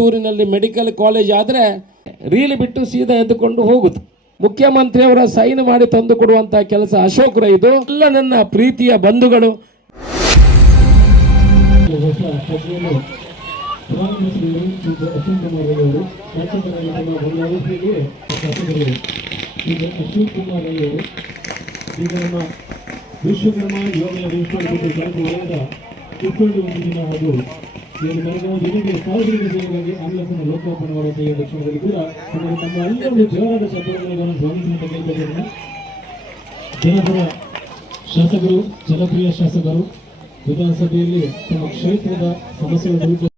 ಪುತ್ತೂರಿನಲ್ಲಿ medical college ಆದರೆ reel ಬಿಟ್ಟು ಸೀದಾ ಎದ್ದುಕೊಂಡು ಹೋಗುದು. ಮುಖ್ಯಮಂತ್ರಿಯವರ ಸೈನ್ ಮಾಡಿ ತಂದು ಕೊಡುವಂತ ಕೆಲಸ ಅಶೋಕ್ ರೈ ಇದು. ಎಲ್ಲ ನನ್ನ ಪ್ರೀತಿಯ ಬಂಧುಗಳು, ವಿಶ್ವಕರ್ಮ ಯೋಗ ಹಾಗೂ ಜನರಿಗೆ ಸಾರ್ವಜನಿಕ ಸೇವೆಗಾಗಿ ಆಂಗ್ಲಸನ್ನು ಲೋಕಾರ್ಪಣೆ ಮಾಡುವಂತಹ ಈ ದಕ್ಷಿಣದಲ್ಲಿ ಕೂಡ ನಮ್ಮ ಅಲ್ಲೊಂದು ಜೋರಾದ ಶಬ್ದಗಳನ್ನು ಸ್ವಾಗತಿಸುವಂತ ಕೇಳ್ತಿದ್ದೇನೆ. ಜನಪರ ಶಾಸಕರು, ಜನಪ್ರಿಯ ಶಾಸಕರು ವಿಧಾನಸಭೆಯಲ್ಲಿ ತಮ್ಮ ಕ್ಷೇತ್ರದ ಸಮಸ್ಯೆಗಳನ್ನು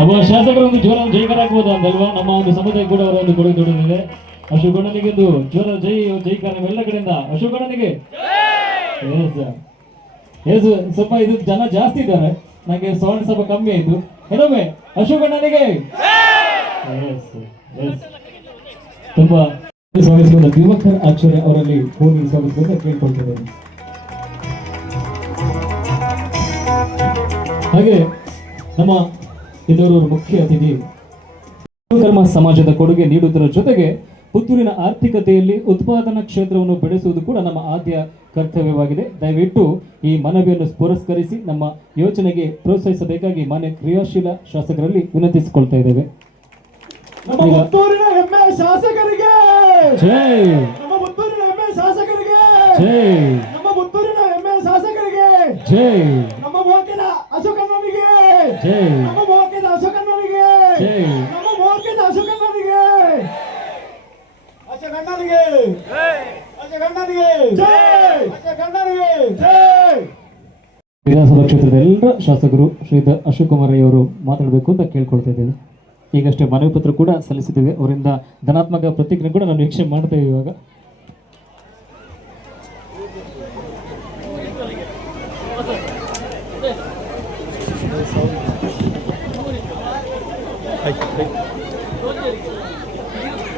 ನಮ್ಮ ಶಾಸಕರೊಂದು ಜೋರಾದ ಜೈಕಾರ ಹಾಕಬಹುದು ಅಂತಲ್ವಾ? ನಮ್ಮ ಒಂದು ಸಮುದಾಯ ಕೂಡ ಅವರ ಒಂದು ಕೊಡುಗೆ ದೊಡ್ಡದಿದೆ. ಅಶೋಕಣ್ಣನಿಗೆ ಒಂದು ಜೋರ ಜೈಕಾರ ಎಲ್ಲ ಕಡೆಯಿಂದ ಅಶೋಕಣ್ಣನಿಗೆ. ಸ್ವಲ್ಪ ಇದು ಜನ ಜಾಸ್ತಿ ಇದ್ದಾರೆ, ನನಗೆ ಸೌಂಡ್ ಸ್ವಲ್ಪ ಕಮ್ಮಿ ಆಯ್ತು. ಇನ್ನೊಮ್ಮೆ ಅಶೋಕಣ್ಣನಿಗೆ ತುಂಬಾ ಸ್ವಾಗತಿಸಿದ ದಿವಾಕರ್ ಆಚಾರ್ಯ ಅವರಲ್ಲಿ ಫೋನ್ ಸ್ವಾಗತಿಸಿದ ಕೇಳ್ಕೊಳ್ತಿದ್ದೇನೆ. ಹಾಗೆ ನಮ್ಮ ಇನ್ನೋರ್ವ ಮುಖ್ಯ ಅತಿಥಿ ವಿಶ್ವಕರ್ಮ ಸಮಾಜದ ಕೊಡುಗೆ ನೀಡುವುದರ ಜೊತೆಗೆ ಪುತ್ತೂರಿನ ಆರ್ಥಿಕತೆಯಲ್ಲಿ ಉತ್ಪಾದನಾ ಕ್ಷೇತ್ರವನ್ನು ಬೆಳೆಸುವುದು ಕೂಡ ನಮ್ಮ ಆದ್ಯ ಕರ್ತವ್ಯವಾಗಿದೆ. ದಯವಿಟ್ಟು ಈ ಮನವಿಯನ್ನು ಪುರಸ್ಕರಿಸಿ ನಮ್ಮ ಯೋಚನೆಗೆ ಪ್ರೋತ್ಸಾಹಿಸಬೇಕಾಗಿ ಮಾನ್ಯ ಕ್ರಿಯಾಶೀಲ ಶಾಸಕರಲ್ಲಿ ವಿನಂತಿಸಿಕೊಳ್ತಾ ಇದ್ದೇವೆ. ನಮ್ಮ ಪುತ್ತೂರಿನ ಹೆಮ್ಮೆಯ ಶಾಸಕರಿಗೆ ಜೈ, ನಮ್ಮ ಪುತ್ತೂರಿನ ಹೆಮ್ಮೆಯ ಶಾಸಕರಿಗೆ ಜೈ, ನಮ್ಮ ಪುತ್ತೂರಿನ ಹೆಮ್ಮೆಯ ಶಾಸಕರಿಗೆ ಜೈ, ನಮ್ಮ ಮೋಕಿನ ಅಶೋಕಣ್ಣನಿಗೆ ಜೈ, ನಮ್ಮ ಮೋಕಿನ ಅಶೋಕಣ್ಣನಿಗೆ ಜೈ, ನಮ್ಮ ಮೋಕಿನ ಅಶೋಕಣ್ಣನಿಗೆ ಅಶೋಕಣ್ಣನಿಗೆ ಅಶೋಕಣ್ಣನಿಗೆ ಜೈ, ಅಶೋಕಣ್ಣನಿಗೆ ಜೈ. ವಿಧಾನಸಭಾ ಕ್ಷೇತ್ರದ ಎಲ್ಲ ಶಾಸಕರು ಶ್ರೀಯುತ ಅಶೋಕ್ ಕುಮಾರ್ ರೈ ಅವರು ಮಾತಾಡಬೇಕು ಅಂತ ಕೇಳ್ಕೊಳ್ತಾ ಇದ್ದೇವೆ. ಈಗಷ್ಟೇ ಮನವಿ ಪತ್ರ ಕೂಡ ಸಲ್ಲಿಸಿದ್ದೇವೆ. ಅವರಿಂದ ಧನಾತ್ಮಕ ಪ್ರತಿಕ್ರಿಯೆ ಕೂಡ ನಾವು ನಿರೀಕ್ಷೆ ಮಾಡ್ತೇವೆ. ಇವಾಗ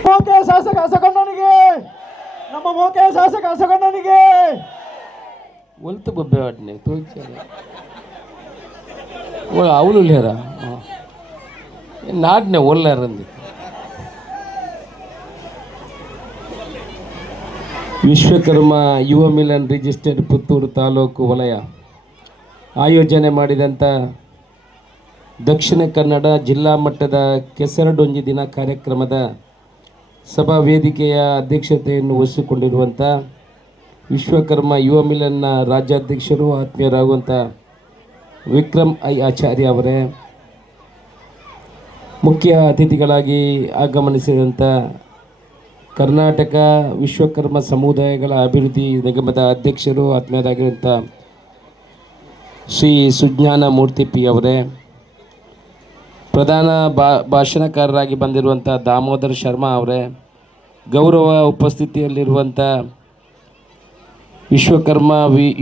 ಮೋಕೆ ಶಾಸಕ ಅಶೋಕಣ್ಣನಿಗೆ, ನಮ್ಮ ಮೋಕೆ ಶಾಸಕ ಅಶೋಕಣ್ಣನಿಗೆ ಒಲ್ತು ಬಬ್ಬೆ ವಾಟ್ನೆ ತೋಚಲ್ಲ ಅವಳು ಲೇರ ನಾಡ್ನೆ ಒಲ್ಲಾರಂದಿ. ವಿಶ್ವಕರ್ಮ ಯುವ ಮಿಲನ್ ರಿಜಿಸ್ಟರ್ಡ್ ಪುತ್ತೂರು ತಾಲೂಕು ವಲಯ ಆಯೋಜನೆ ಮಾಡಿದಂಥ ದಕ್ಷಿಣ ಕನ್ನಡ ಜಿಲ್ಲಾ ಮಟ್ಟದ ಕೆಸರಡೊಂಜಿ ದಿನ ಕಾರ್ಯಕ್ರಮದ ಸಭಾ ವೇದಿಕೆಯ ಅಧ್ಯಕ್ಷತೆಯನ್ನು ವಹಿಸಿಕೊಂಡಿರುವಂಥ ವಿಶ್ವಕರ್ಮ ಯುವ ಮಿಲನ್ನ ರಾಜ್ಯಾಧ್ಯಕ್ಷರು ಆತ್ಮೀಯರಾಗುವಂಥ ವಿಕ್ರಮ್ ಐ ಆಚಾರ್ಯ ಅವರೇ, ಮುಖ್ಯ ಅತಿಥಿಗಳಾಗಿ ಆಗಮನಿಸಿದಂಥ ಕರ್ನಾಟಕ ವಿಶ್ವಕರ್ಮ ಸಮುದಾಯಗಳ ಅಭಿವೃದ್ಧಿ ನಿಗಮದ ಅಧ್ಯಕ್ಷರು ಆತ್ಮೀಯರಾಗಿರುವಂಥ ಶ್ರೀ ಸುಜ್ಞಾನ ಮೂರ್ತಿ ಪಿ ಅವರೇ, ಪ್ರಧಾನ ಭಾಷಣಕಾರರಾಗಿ ಬಂದಿರುವಂಥ ದಾಮೋದರ್ ಶರ್ಮಾ ಅವರೇ, ಗೌರವ ಉಪಸ್ಥಿತಿಯಲ್ಲಿರುವಂಥ ವಿಶ್ವಕರ್ಮ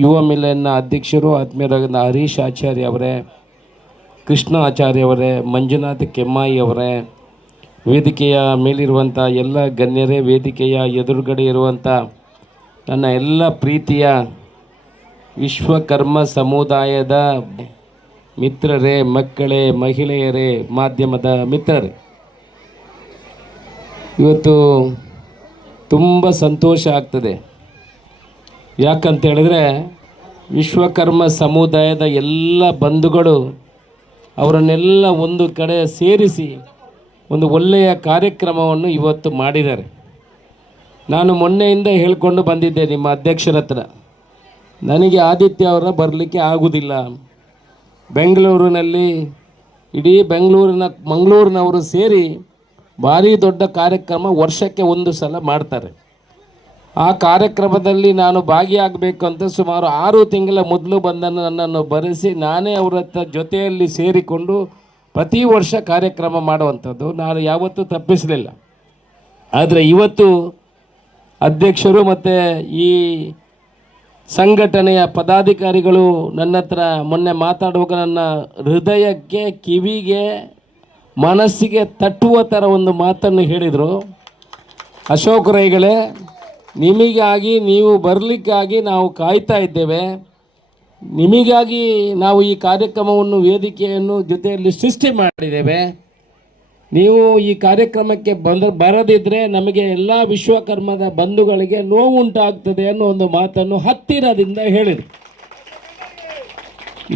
ಯುವ ಮಿಲನ್ನ ಅಧ್ಯಕ್ಷರು ಆತ್ಮೀಯರಾದ ಹರೀಶ್ ಆಚಾರ್ಯ ಅವರೇ, ಕೃಷ್ಣ ಆಚಾರ್ಯ ಅವರೇ, ಮಂಜುನಾಥ್ ಕೆಮ್ಮಾಯಿ ಅವರೇ, ವೇದಿಕೆಯ ಮೇಲಿರುವಂಥ ಎಲ್ಲ ಗಣ್ಯರೇ, ವೇದಿಕೆಯ ಎದುರುಗಡೆ ಇರುವಂಥ ನನ್ನ ಎಲ್ಲ ಪ್ರೀತಿಯ ವಿಶ್ವಕರ್ಮ ಸಮುದಾಯದ ಮಿತ್ರರೇ, ಮಕ್ಕಳೇ, ಮಹಿಳೆಯರೇ, ಮಾಧ್ಯಮದ ಮಿತ್ರರೇ, ಇವತ್ತು ತುಂಬ ಸಂತೋಷ ಆಗ್ತದೆ. ಯಾಕಂತ ಹೇಳಿದ್ರೆ ವಿಶ್ವಕರ್ಮ ಸಮುದಾಯದ ಎಲ್ಲ ಬಂಧುಗಳು ಅವರನ್ನೆಲ್ಲ ಒಂದು ಕಡೆ ಸೇರಿಸಿ ಒಂದು ಒಳ್ಳೆಯ ಕಾರ್ಯಕ್ರಮವನ್ನು ಇವತ್ತು ಮಾಡಿದ್ದಾರೆ. ನಾನು ಮೊನ್ನೆಯಿಂದ ಹೇಳ್ಕೊಂಡು ಬಂದಿದ್ದೆ ನಿಮ್ಮ ಅಧ್ಯಕ್ಷರ ಹತ್ರ, ನನಗೆ ಆದಿತ್ಯ ಅವರ ಬರಲಿಕ್ಕೆ ಆಗುವುದಿಲ್ಲ. ಬೆಂಗಳೂರಿನಲ್ಲಿ ಇಡೀ ಮಂಗಳೂರಿನವರು ಸೇರಿ ಭಾರಿ ದೊಡ್ಡ ಕಾರ್ಯಕ್ರಮ ವರ್ಷಕ್ಕೆ ಒಂದು ಸಲ ಮಾಡ್ತಾರೆ. ಆ ಕಾರ್ಯಕ್ರಮದಲ್ಲಿ ನಾನು ಭಾಗಿಯಾಗಬೇಕು ಅಂತ ಸುಮಾರು 6 ತಿಂಗಳ ಮೊದಲು ನನ್ನನ್ನು ಬರೆಸಿ ನಾನೇ ಅವರ ಜೊತೆಯಲ್ಲಿ ಸೇರಿಕೊಂಡು ಪ್ರತಿ ವರ್ಷ ಕಾರ್ಯಕ್ರಮ ಮಾಡುವಂಥದ್ದು ನಾನು ಯಾವತ್ತೂ ತಪ್ಪಿಸಲಿಲ್ಲ. ಆದರೆ ಇವತ್ತು ಅಧ್ಯಕ್ಷರು ಮತ್ತು ಈ ಸಂಘಟನೆಯ ಪದಾಧಿಕಾರಿಗಳು ನನ್ನ ಹತ್ರ ಮೊನ್ನೆ ಮಾತಾಡುವಾಗ ನನ್ನ ಹೃದಯಕ್ಕೆ, ಕಿವಿಗೆ, ಮನಸ್ಸಿಗೆ ತಟ್ಟುವ ಥರ ಒಂದು ಮಾತನ್ನು ಹೇಳಿದರು. ಅಶೋಕ್ ರೈಗಳೇ, ನಿಮಗಾಗಿ ನೀವು ಬರಲಿಕ್ಕಾಗಿ ನಾವು ಕಾಯ್ತಾ ಇದ್ದೇವೆ. ನಿಮಗಾಗಿ ನಾವು ಈ ಕಾರ್ಯಕ್ರಮವನ್ನು ವೇದಿಕೆಯನ್ನು ಜೊತೆಯಲ್ಲಿ ಸೃಷ್ಟಿ ಮಾಡಿದ್ದೇವೆ. ನೀವು ಈ ಕಾರ್ಯಕ್ರಮಕ್ಕೆ ಬರದಿದ್ದರೆ ನಮಗೆ ಎಲ್ಲ ವಿಶ್ವಕರ್ಮದ ಬಂಧುಗಳಿಗೆ ನೋವುಂಟಾಗ್ತದೆ ಅನ್ನೋ ಒಂದು ಮಾತನ್ನು ಹತ್ತಿರದಿಂದ ಹೇಳಿದರು.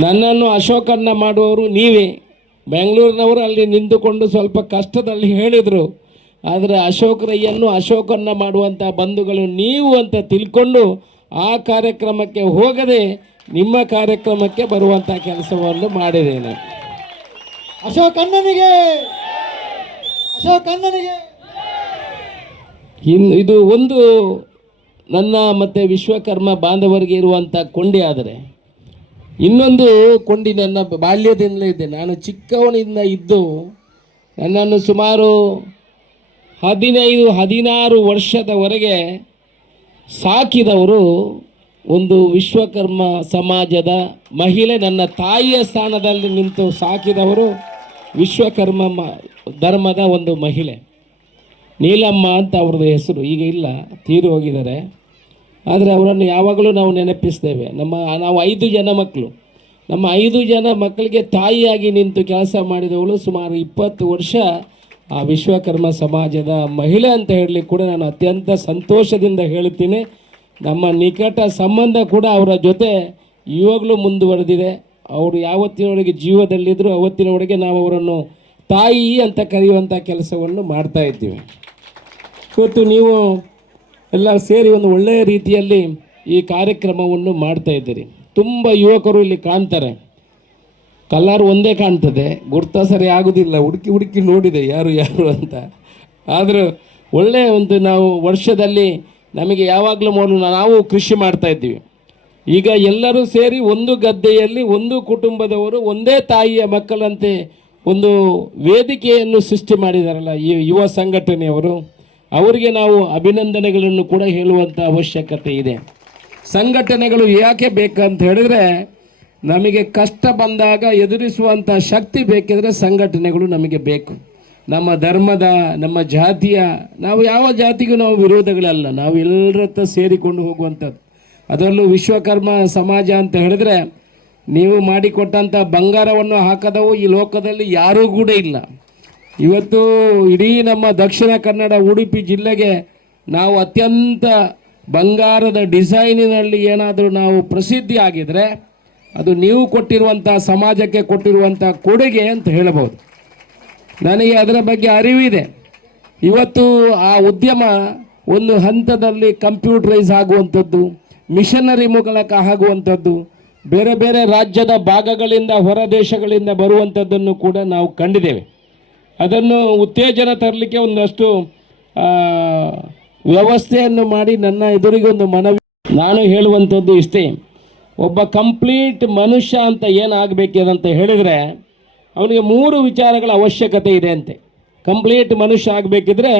ನನ್ನನ್ನು ಅಶೋಕನ್ನ ಮಾಡುವವರು ನೀವೇ. ಬೆಂಗಳೂರಿನವರು ಅಲ್ಲಿ ನಿಂತುಕೊಂಡು ಸ್ವಲ್ಪ ಕಷ್ಟದಲ್ಲಿ ಹೇಳಿದರು. ಆದರೆ ಅಶೋಕರಯ್ಯನ್ನು ಅಶೋಕನ್ನ ಮಾಡುವಂಥ ಬಂಧುಗಳು ನೀವು ಅಂತ ತಿಳ್ಕೊಂಡು ಆ ಕಾರ್ಯಕ್ರಮಕ್ಕೆ ಹೋಗದೆ ನಿಮ್ಮ ಕಾರ್ಯಕ್ರಮಕ್ಕೆ ಬರುವಂಥ ಕೆಲಸವನ್ನು ಮಾಡಿದ್ದೇನೆ. ಅಶೋಕಣ್ಣನಿಗೆ, ಅಶೋಕಣ್ಣನಿಗೆ. ಇದು ಒಂದು ನನ್ನ ಮತ್ತು ವಿಶ್ವಕರ್ಮ ಬಾಂಧವರಿಗೆ ಇರುವಂಥ ಕೊಂಡಿ. ಆದರೆ ಇನ್ನೊಂದು ಕೊಂಡಿ ನನ್ನ ಬಾಲ್ಯದಿಂದಲೇ ಇದೆ. ನಾನು ಚಿಕ್ಕವನಿಂದ ಇದ್ದು ನನ್ನನ್ನು ಸುಮಾರು 15-16 ವರ್ಷದವರೆಗೆ ಸಾಕಿದವರು ಒಂದು ವಿಶ್ವಕರ್ಮ ಸಮಾಜದ ಮಹಿಳೆ. ನನ್ನ ತಾಯಿಯ ಸ್ಥಾನದಲ್ಲಿ ನಿಂತು ಸಾಕಿದವರು ವಿಶ್ವಕರ್ಮ ಧರ್ಮದ ಒಂದು ಮಹಿಳೆ, ನೀಲಮ್ಮ ಅಂತ ಅವ್ರದ್ದು ಹೆಸರು. ಈಗ ಇಲ್ಲ, ತೀರಿ ಹೋಗಿದ್ದಾರೆ. ಆದರೆ ಅವರನ್ನು ಯಾವಾಗಲೂ ನಾವು ನೆನಪಿಸ್ತೇವೆ. ನಾವು 5 ಜನ ಮಕ್ಕಳು. ನಮ್ಮ 5 ಜನ ಮಕ್ಕಳಿಗೆ ತಾಯಿಯಾಗಿ ನಿಂತು ಕೆಲಸ ಮಾಡಿದವಳು ಸುಮಾರು 20 ವರ್ಷ ಆ ವಿಶ್ವಕರ್ಮ ಸಮಾಜದ ಮಹಿಳೆ ಅಂತ ಹೇಳಲಿಕ್ಕೆ ಕೂಡ ನಾನು ಅತ್ಯಂತ ಸಂತೋಷದಿಂದ ಹೇಳ್ತೀನಿ. ನಮ್ಮ ನಿಕಟ ಸಂಬಂಧ ಕೂಡ ಅವರ ಜೊತೆ ಇವಾಗಲೂ ಮುಂದುವರೆದಿದೆ. ಅವರು ಯಾವತ್ತಿನವರೆಗೆ ಜೀವದಲ್ಲಿದ್ದರೂ ಅವತ್ತಿನವರೆಗೆ ನಾವು ಅವರನ್ನು ತಾಯಿ ಅಂತ ಕರೆಯುವಂಥ ಕೆಲಸವನ್ನು ಮಾಡ್ತಾ ಇದ್ದೀವಿ. ಇವತ್ತು ನೀವು ಎಲ್ಲ ಸೇರಿ ಒಂದು ಒಳ್ಳೆಯ ರೀತಿಯಲ್ಲಿ ಈ ಕಾರ್ಯಕ್ರಮವನ್ನು ಮಾಡ್ತಾ ಇದ್ದೀರಿ. ತುಂಬ ಯುವಕರು ಇಲ್ಲಿ ಕಾಣ್ತಾರೆ. ಕಲರ್ ಒಂದೇ ಕಾಣ್ತದೆ, ಗುರ್ತ ಸರಿ ಆಗೋದಿಲ್ಲ. ಹುಡುಕಿ ನೋಡಿದೆ ಯಾರು ಅಂತ. ಆದರೂ ಒಳ್ಳೆಯ ಒಂದು ನಾವು ವರ್ಷದಲ್ಲಿ ನಮಗೆ ಯಾವಾಗಲೂ ನಾವು ಕೃಷಿ ಮಾಡ್ತಾ ಇದ್ದೀವಿ. ಈಗ ಎಲ್ಲರೂ ಸೇರಿ ಒಂದು ಗದ್ದೆಯಲ್ಲಿ ಒಂದು ಕುಟುಂಬದವರು ಒಂದೇ ತಾಯಿಯ ಮಕ್ಕಳಂತೆ ಒಂದು ವೇದಿಕೆಯನ್ನು ಸೃಷ್ಟಿ ಮಾಡಿದಾರಲ್ಲ ಈ ಯುವ ಸಂಘಟನೆಯವರು, ಅವರಿಗೆ ನಾವು ಅಭಿನಂದನೆಗಳನ್ನು ಕೂಡ ಹೇಳುವಂಥ ಅವಶ್ಯಕತೆ ಇದೆ. ಸಂಘಟನೆಗಳು ಯಾಕೆ ಬೇಕಂತ ಹೇಳಿದ್ರೆ, ನಮಗೆ ಕಷ್ಟ ಬಂದಾಗ ಎದುರಿಸುವಂಥ ಶಕ್ತಿ ಬೇಕಿದ್ರೆ ಸಂಘಟನೆಗಳು ನಮಗೆ ಬೇಕು. ನಮ್ಮ ಧರ್ಮದ, ನಮ್ಮ ಜಾತಿಯ, ನಾವು ಯಾವ ಜಾತಿಗೂ ನಾವು ವಿರೋಧಗಳಲ್ಲ. ನಾವು ಎಲ್ಲರ ಹತ್ರ ಸೇರಿಕೊಂಡು ಹೋಗುವಂಥದ್ದು. ಅದರಲ್ಲೂ ವಿಶ್ವಕರ್ಮ ಸಮಾಜ ಅಂತ ಹೇಳಿದ್ರೆ, ನೀವು ಮಾಡಿಕೊಟ್ಟಂಥ ಬಂಗಾರವನ್ನು ಹಾಕದವು ಈ ಲೋಕದಲ್ಲಿ ಯಾರೂ ಕೂಡ ಇಲ್ಲ. ಇವತ್ತು ಇಡೀ ನಮ್ಮ ದಕ್ಷಿಣ ಕನ್ನಡ ಉಡುಪಿ ಜಿಲ್ಲೆಗೆ ನಾವು ಅತ್ಯಂತ ಬಂಗಾರದ ಡಿಸೈನಿನಲ್ಲಿ ಏನಾದರೂ ನಾವು ಪ್ರಸಿದ್ಧಿ ಆಗಿದರೆ ಅದು ನೀವು ಕೊಟ್ಟಿರುವಂಥ, ಸಮಾಜಕ್ಕೆ ಕೊಟ್ಟಿರುವಂಥ ಕೊಡುಗೆ ಅಂತ ಹೇಳಬಹುದು. ನನಗೆ ಅದರ ಬಗ್ಗೆ ಅರಿವಿದೆ. ಇವತ್ತು ಆ ಉದ್ಯಮ ಒಂದು ಹಂತದಲ್ಲಿ ಕಂಪ್ಯೂಟರೈಸ್ ಆಗುವಂಥದ್ದು, ಮಿಷನರಿ ಮೂಲಕ ಆಗುವಂಥದ್ದು, ಬೇರೆ ಬೇರೆ ರಾಜ್ಯದ ಭಾಗಗಳಿಂದ, ಹೊರ ದೇಶಗಳಿಂದ ಬರುವಂಥದ್ದನ್ನು ಕೂಡ ನಾವು ಕಂಡಿದ್ದೇವೆ. ಅದನ್ನು ಉತ್ತೇಜನ ತರಲಿಕ್ಕೆ ಒಂದಷ್ಟು ವ್ಯವಸ್ಥೆಯನ್ನು ಮಾಡಿ ನನ್ನ ಎದುರಿಗೆ ಒಂದು ಮನವಿ ನಾನು ಹೇಳುವಂಥದ್ದು ಇಷ್ಟೇ. ಒಬ್ಬ ಕಂಪ್ಲೀಟ್ ಮನುಷ್ಯ ಅಂತ ಏನಾಗಬೇಕಿದಂತ ಹೇಳಿದರೆ ಅವನಿಗೆ 3 ವಿಚಾರಗಳ ಅವಶ್ಯಕತೆ ಇದೆ ಅಂತೆ. ಕಂಪ್ಲೀಟ್ ಮನುಷ್ಯ ಆಗಬೇಕಿದ್ರೆ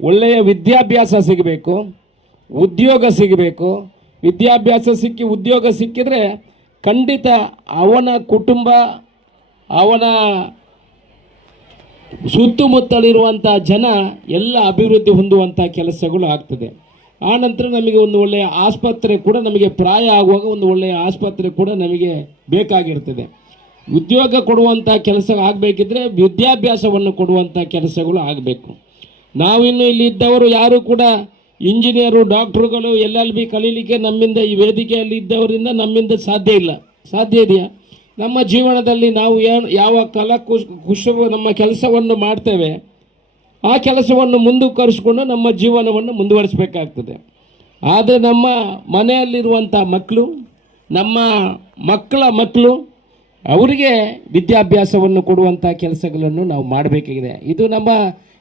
ಒಳ್ಳೆಯ ವಿದ್ಯಾಭ್ಯಾಸ ಸಿಗಬೇಕು, ಉದ್ಯೋಗ ಸಿಗಬೇಕು. ವಿದ್ಯಾಭ್ಯಾಸ ಸಿಕ್ಕಿ ಉದ್ಯೋಗ ಸಿಕ್ಕಿದರೆ ಖಂಡಿತ ಅವನ ಕುಟುಂಬ, ಅವನ ಸುತ್ತಮುತ್ತಲಿರುವಂಥ ಜನ ಎಲ್ಲ ಅಭಿವೃದ್ಧಿ ಹೊಂದುವಂಥ ಕೆಲಸಗಳು ಆಗ್ತದೆ. ಆನಂತರ ನಮಗೆ ಒಂದು ಒಳ್ಳೆಯ ಆಸ್ಪತ್ರೆ ಕೂಡ, ನಮಗೆ ಪ್ರಾಯ ಆಗುವಾಗ ಒಂದು ಒಳ್ಳೆಯ ಆಸ್ಪತ್ರೆ ಕೂಡ ನಮಗೆ ಬೇಕಾಗಿರ್ತದೆ. ಉದ್ಯೋಗ ಕೊಡುವಂಥ ಕೆಲಸ ಆಗಬೇಕಿದ್ರೆ ವಿದ್ಯಾಭ್ಯಾಸವನ್ನು ಕೊಡುವಂಥ ಕೆಲಸಗಳು ಆಗಬೇಕು. ನಾವಿನ್ನು ಇಲ್ಲಿ ಇದ್ದವರು ಯಾರೂ ಕೂಡ ಇಂಜಿನಿಯರು, ಡಾಕ್ಟ್ರುಗಳು, LLB ಕಲೀಲಿಕ್ಕೆ ನಮ್ಮಿಂದ, ಈ ವೇದಿಕೆಯಲ್ಲಿ ಇದ್ದವರಿಂದ ನಮ್ಮಿಂದ ಸಾಧ್ಯ ಇಲ್ಲ. ಸಾಧ್ಯ ಇದೆಯಾ? ನಮ್ಮ ಜೀವನದಲ್ಲಿ ನಾವು ಯಾವ ಕುಶವ ನಮ್ಮ ಕೆಲಸವನ್ನು ಮಾಡ್ತೇವೆ ಆ ಕೆಲಸವನ್ನು ಮುಂದುವರಿಸಿಕೊಂಡು ನಮ್ಮ ಜೀವನವನ್ನು ಮುಂದುವರಿಸಬೇಕಾಗ್ತದೆ. ಆದರೆ ನಮ್ಮ ಮನೆಯಲ್ಲಿರುವಂಥ ಮಕ್ಕಳು, ನಮ್ಮ ಮಕ್ಕಳ ಮಕ್ಕಳು, ಅವರಿಗೆ ವಿದ್ಯಾಭ್ಯಾಸವನ್ನು ಕೊಡುವಂಥ ಕೆಲಸಗಳನ್ನು ನಾವು ಮಾಡಬೇಕಾಗಿದೆ.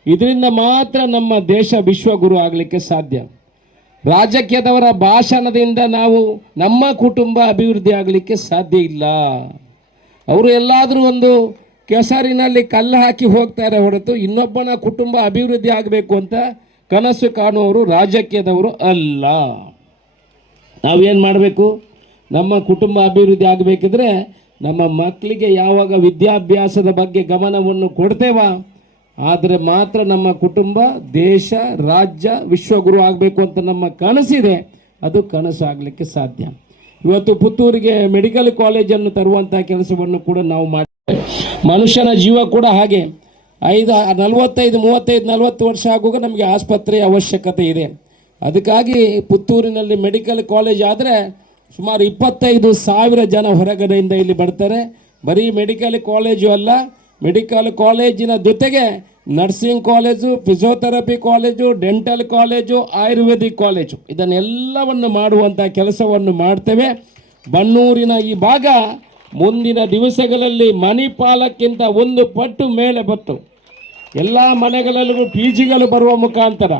ಇದರಿಂದ ಮಾತ್ರ ನಮ್ಮ ದೇಶ ವಿಶ್ವಗುರು ಆಗಲಿಕ್ಕೆ ಸಾಧ್ಯ. ರಾಜಕೀಯದವರ ಭಾಷಣದಿಂದ ನಮ್ಮ ಕುಟುಂಬ ಅಭಿವೃದ್ಧಿ ಆಗಲಿಕ್ಕೆ ಸಾಧ್ಯ ಇಲ್ಲ. ಅವರು ಎಲ್ಲಾದರೂ ಒಂದು ಕೆಸರಿನಲ್ಲಿ ಕಲ್ಲು ಹಾಕಿ ಹೋಗ್ತಾರೆ ಹೊರತು ಇನ್ನೊಬ್ಬನ ಕುಟುಂಬ ಅಭಿವೃದ್ಧಿ ಆಗಬೇಕು ಅಂತ ಕನಸು ಕಾಣುವವರು ರಾಜಕೀಯದವರು ಅಲ್ಲ. ನಾವೇನು ಮಾಡಬೇಕು? ನಮ್ಮ ಕುಟುಂಬ ಅಭಿವೃದ್ಧಿ ಆಗಬೇಕಿದ್ರೆ ನಮ್ಮ ಮಕ್ಕಳಿಗೆ ಯಾವಾಗ ವಿದ್ಯಾಭ್ಯಾಸದ ಬಗ್ಗೆ ಗಮನವನ್ನು ಕೊಡ್ತೇವ, ಆದರೆ ಮಾತ್ರ ನಮ್ಮ ಕುಟುಂಬ, ದೇಶ, ರಾಜ್ಯ ವಿಶ್ವಗುರು ಆಗಬೇಕು ಅಂತ ನಮ್ಮ ಕನಸಿದೆ, ಅದು ಕನಸು ಆಗಲಿಕ್ಕೆ ಸಾಧ್ಯ. ಇವತ್ತು ಪುತ್ತೂರಿಗೆ ಮೆಡಿಕಲ್ ಕಾಲೇಜನ್ನು ತರುವಂಥ ಕೆಲಸವನ್ನು ಕೂಡ ನಾವು ಮಾಡಿ ಮನುಷ್ಯನ ಜೀವ ಕೂಡ ಹಾಗೆ 40 ವರ್ಷ ಆಗುವಾಗ ನಮಗೆ ಆಸ್ಪತ್ರೆಯ ಅವಶ್ಯಕತೆ ಇದೆ. ಅದಕ್ಕಾಗಿ ಪುತ್ತೂರಿನಲ್ಲಿ ಮೆಡಿಕಲ್ ಕಾಲೇಜ್ ಆದರೆ ಸುಮಾರು 25,000 ಜನ ಹೊರಗಡೆಯಿಂದ ಇಲ್ಲಿ ಬರ್ತಾರೆ. ಬರೀ ಮೆಡಿಕಲ್ ಕಾಲೇಜು ಅಲ್ಲ, ಮೆಡಿಕಲ್ ಕಾಲೇಜಿನ ಜೊತೆಗೆ nursing college, physiotherapy college, dental college, Ayurvedic college ಇದನ್ನೆಲ್ಲವನ್ನು ಮಾಡುವಂಥ ಕೆಲಸವನ್ನು ಮಾಡ್ತೇವೆ. ಬನ್ನೂರಿನ ಈ ಭಾಗ ಮುಂದಿನ ದಿವಸಗಳಲ್ಲಿ ಮಣಿಪಾಲಕ್ಕಿಂತ 1 ಪಟ್ಟು ಮೇಲೆ ಬತ್ತು ಎಲ್ಲ ಮನೆಗಳಲ್ಲೂ PGಗಳು ಬರುವ ಮುಖಾಂತರ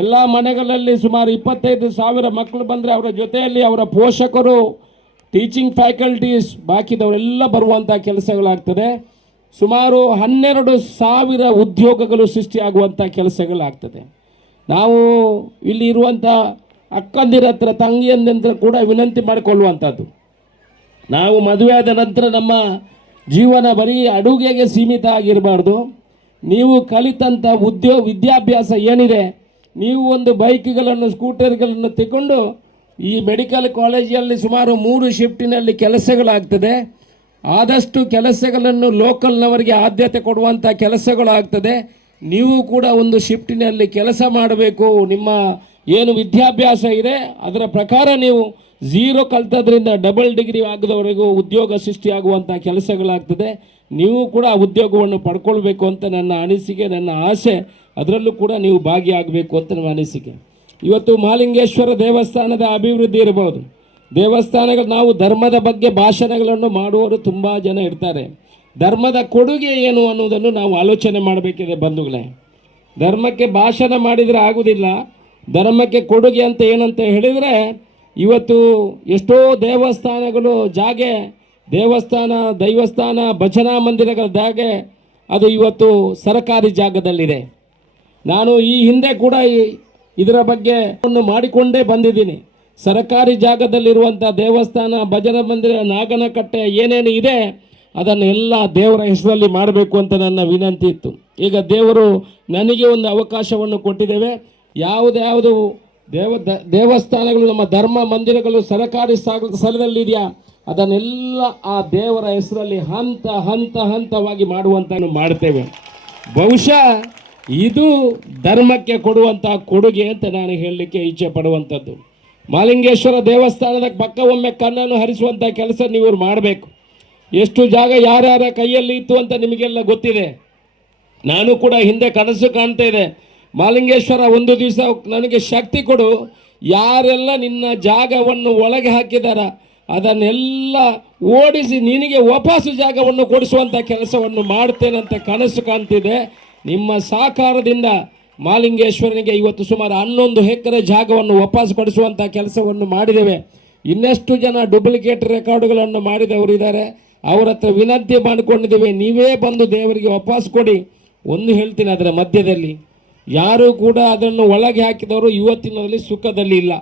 ಎಲ್ಲ ಮನೆಗಳಲ್ಲಿ ಸುಮಾರು 25,000 ಮಕ್ಕಳು ಬಂದರೆ ಅವರ ಜೊತೆಯಲ್ಲಿ ಅವರ ಪೋಷಕರು, ಟೀಚಿಂಗ್ ಫ್ಯಾಕಲ್ಟೀಸ್ ಬಾಕಿದವರೆಲ್ಲ ಬರುವಂಥ ಕೆಲಸಗಳಾಗ್ತದೆ. ಸುಮಾರು 12,000 ಉದ್ಯೋಗಗಳು ಸೃಷ್ಟಿಯಾಗುವಂಥ ಕೆಲಸಗಳಾಗ್ತದೆ. ನಾವು ಇಲ್ಲಿ ಇರುವಂಥ ಅಕ್ಕಂದಿರ ಹತ್ರ, ತಂಗಿಯಂದ್ರ ಕೂಡ ವಿನಂತಿ ಮಾಡಿಕೊಳ್ಳುವಂಥದ್ದು, ನಾವು ಮದುವೆ ಆದ ನಂತರ ನಮ್ಮ ಜೀವನ ಬರೀ ಅಡುಗೆಗೆ ಸೀಮಿತ ಆಗಿರಬಾರ್ದು. ನೀವು ಕಲಿತಂಥ ವಿದ್ಯಾಭ್ಯಾಸ ಏನಿದೆ, ನೀವು ಒಂದು ಬೈಕ್ಗಳನ್ನು, ಸ್ಕೂಟರ್ಗಳನ್ನು ತಗೊಂಡು ಈ ಮೆಡಿಕಲ್ ಕಾಲೇಜಲ್ಲಿ ಸುಮಾರು 3 ಶಿಫ್ಟಿನಲ್ಲಿ ಕೆಲಸಗಳಾಗ್ತದೆ. ಆದಷ್ಟು ಕೆಲಸಗಳನ್ನು ಲೋಕಲ್ನವರಿಗೆ ಆದ್ಯತೆ ಕೊಡುವಂಥ ಕೆಲಸಗಳಾಗ್ತದೆ. ನೀವು ಕೂಡ ಒಂದು ಶಿಫ್ಟಿನಲ್ಲಿ ಕೆಲಸ ಮಾಡಬೇಕು. ನಿಮ್ಮ ಏನು ವಿದ್ಯಾಭ್ಯಾಸ ಇದೆ ಅದರ ಪ್ರಕಾರ ನೀವು 0 ಕಲ್ತದ್ರಿಂದ ಡಬಲ್ ಡಿಗ್ರಿ ಆಗದವರೆಗೂ ಉದ್ಯೋಗ ಸೃಷ್ಟಿಯಾಗುವಂಥ ಕೆಲಸಗಳಾಗ್ತದೆ. ನೀವು ಕೂಡ ಆ ಉದ್ಯೋಗವನ್ನು ಪಡ್ಕೊಳ್ಬೇಕು ಅಂತ ನನ್ನ ಅನಿಸಿಕೆ, ನನ್ನ ಆಸೆ. ಅದರಲ್ಲೂ ಕೂಡ ನೀವು ಭಾಗಿಯಾಗಬೇಕು ಅಂತ ನನ್ನ ಅನಿಸಿಕೆ. ಇವತ್ತು ಮಹಾಲಿಂಗೇಶ್ವರ ದೇವಸ್ಥಾನದ ಅಭಿವೃದ್ಧಿ ಇರಬಹುದು, ದೇವಸ್ಥಾನಗಳು, ನಾವು ಧರ್ಮದ ಬಗ್ಗೆ ಭಾಷಣಗಳನ್ನು ಮಾಡುವವರು ತುಂಬ ಜನ ಇರ್ತಾರೆ. ಧರ್ಮದ ಕೊಡುಗೆ ಏನು ಅನ್ನೋದನ್ನು ನಾವು ಆಲೋಚನೆ ಮಾಡಬೇಕಿದೆ ಬಂಧುಗಳೇ. ಧರ್ಮಕ್ಕೆ ಭಾಷಣ ಮಾಡಿದರೆ ಆಗುವುದಿಲ್ಲ. ಧರ್ಮಕ್ಕೆ ಕೊಡುಗೆ ಅಂತ ಏನಂತ ಹೇಳಿದರೆ, ಇವತ್ತು ಎಷ್ಟೋ ದೇವಸ್ಥಾನಗಳು ಜಾಗೆ, ದೈವಸ್ಥಾನ ಭಜನಾ ಮಂದಿರಗಳ ಜಾಗೆ ಅದು ಇವತ್ತು ಸರ್ಕಾರಿ ಜಾಗದಲ್ಲಿದೆ. ನಾನು ಈ ಹಿಂದೆ ಕೂಡ ಇದರ ಬಗ್ಗೆ ಮಾಡಿಕೊಂಡೇ ಬಂದಿದ್ದೀನಿ. ಸರ್ಕಾರಿ ಜಾಗದಲ್ಲಿರುವಂಥ ದೇವಸ್ಥಾನ, ಭಜನಾ ಮಂದಿರ, ನಾಗನಕಟ್ಟೆ ಏನೇನು ಇದೆ ಅದನ್ನೆಲ್ಲ ದೇವರ ಹೆಸರಲ್ಲಿ ಮಾಡಬೇಕು ಅಂತ ನನ್ನ ವಿನಂತಿ ಇತ್ತು. ಈಗ ದೇವರು ನನಗೆ ಒಂದು ಅವಕಾಶವನ್ನು ಕೊಟ್ಟಿದ್ದೇವೆ. ಯಾವುದು ದೇವಸ್ಥಾನಗಳು, ನಮ್ಮ ಧರ್ಮ ಮಂದಿರಗಳು ಸರ್ಕಾರಿ ಸ್ಥಳದಲ್ಲಿದೆಯಾ ಅದನ್ನೆಲ್ಲ ಆ ದೇವರ ಹೆಸರಲ್ಲಿ ಹಂತವಾಗಿ ಮಾಡುವಂತ ಮಾಡ್ತೇವೆ. ಬಹುಶಃ ಇದು ಧರ್ಮಕ್ಕೆ ಕೊಡುವಂಥ ಕೊಡುಗೆ ಅಂತ ನಾನು ಹೇಳಲಿಕ್ಕೆ ಇಚ್ಛೆ ಪಡುವಂಥದ್ದು. ಮಹಾಲಿಂಗೇಶ್ವರ ದೇವಸ್ಥಾನದ ಪಕ್ಕ ಒಮ್ಮೆ ಕಣ್ಣನ್ನು ಹರಿಸುವಂಥ ಕೆಲಸ ನೀವು ಮಾಡಬೇಕು. ಎಷ್ಟು ಜಾಗ ಯಾರ್ಯಾರ ಕೈಯಲ್ಲಿ ಇತ್ತು ಅಂತ ನಿಮಗೆಲ್ಲ ಗೊತ್ತಿದೆ. ನಾನು ಕೂಡ ಹಿಂದೆ ಕನಸು ಕಾಣ್ತಾ ಇದೆ, ಮಹಾಲಿಂಗೇಶ್ವರ ಒಂದು ದಿವಸ ನನಗೆ ಶಕ್ತಿ ಕೊಡು, ಯಾರೆಲ್ಲ ನಿನ್ನ ಜಾಗವನ್ನು ಒಳಗೆ ಹಾಕಿದಾರ ಅದನ್ನೆಲ್ಲ ಓಡಿಸಿ ನಿನಗೆ ವಾಪಸ್ಸು ಜಾಗವನ್ನು ಕೊಡಿಸುವಂಥ ಕೆಲಸವನ್ನು ಮಾಡ್ತೇನಂತ ಕನಸು ಕಾಣ್ತಿದೆ. ನಿಮ್ಮ ಸಹಕಾರದಿಂದ ಮಹಾಲಿಂಗೇಶ್ವರನಿಗೆ ಇವತ್ತು ಸುಮಾರು 11 ಎಕರೆ ಜಾಗವನ್ನು ವಾಪಸ್ ಕೊಡಿಸುವಂಥ ಕೆಲಸವನ್ನು ಮಾಡಿದ್ದೇವೆ. ಇನ್ನೆಷ್ಟು ಜನ ಡೂಪ್ಲಿಕೇಟ್ ರೆಕಾರ್ಡುಗಳನ್ನು ಮಾಡಿದವರು ಇದ್ದಾರೆ, ಅವರ ಹತ್ರ ವಿನಂತಿ ಮಾಡಿಕೊಂಡಿದ್ದೇವೆ, ನೀವೇ ಬಂದು ದೇವರಿಗೆ ವಾಪಸ್ ಕೊಡಿ. ಒಂದು ಹೇಳ್ತೀನಿ, ಅದರ ಮಧ್ಯದಲ್ಲಿ ಯಾರೂ ಕೂಡ ಅದನ್ನು ಒಳಗೆ ಹಾಕಿದವರು ಇವತ್ತಿನಲ್ಲಿ ಸುಖದಲ್ಲಿ ಇಲ್ಲ.